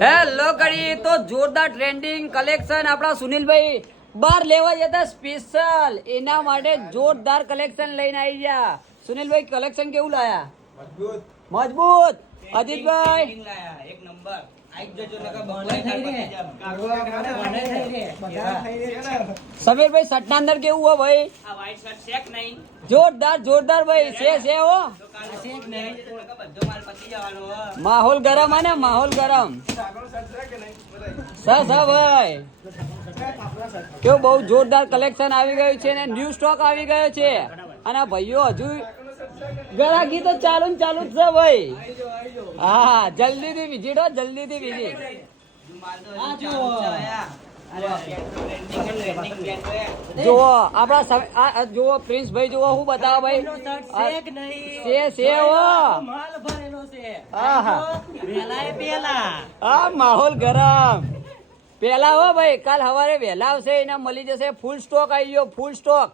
Hello કરી તો જોરદાર ટ્રેન્ડિંગ કલેક્શન આપણા સુનિલભાઈ બાર લેવા જતા સ્પેશિયલ એના માટે જોરદાર કલેક્શન લઈને આવી ગયા. સુનિલભાઈ કલેક્શન કેવું લાયા? મજબૂત. અજીતભાઈ એક નંબર સમીરભાઈ સટના અંદર કેવું હો ભાઈ? જોરદાર જોરદાર ભાઈ છે હો. માહોલ ગરમ હે ને, માહોલ ગરમ. ભાઈ કેવું બહુ જોરદાર કલેક્શન આવી ગયું છે ને ન્યુ સ્ટોક આવી ગયો છે. અને ભાઈઓ હજુ ગરાગી તો ચાલુ જ છે ભાઈ. હા જલ્દી થી વિઝિટ હો, જલ્દી થી વિઝિટ. જુઓ આપડા જુઓ પ્રિન્સભાઈ જુઓ હું બતાવો ભાઈ માહોલ ગરમ. પેલા હો ભાઈ કાલ સવારે વહેલા આવશે, એને મળી જશે. ફૂલ સ્ટોક આવી ગયો, ફૂલ સ્ટોક.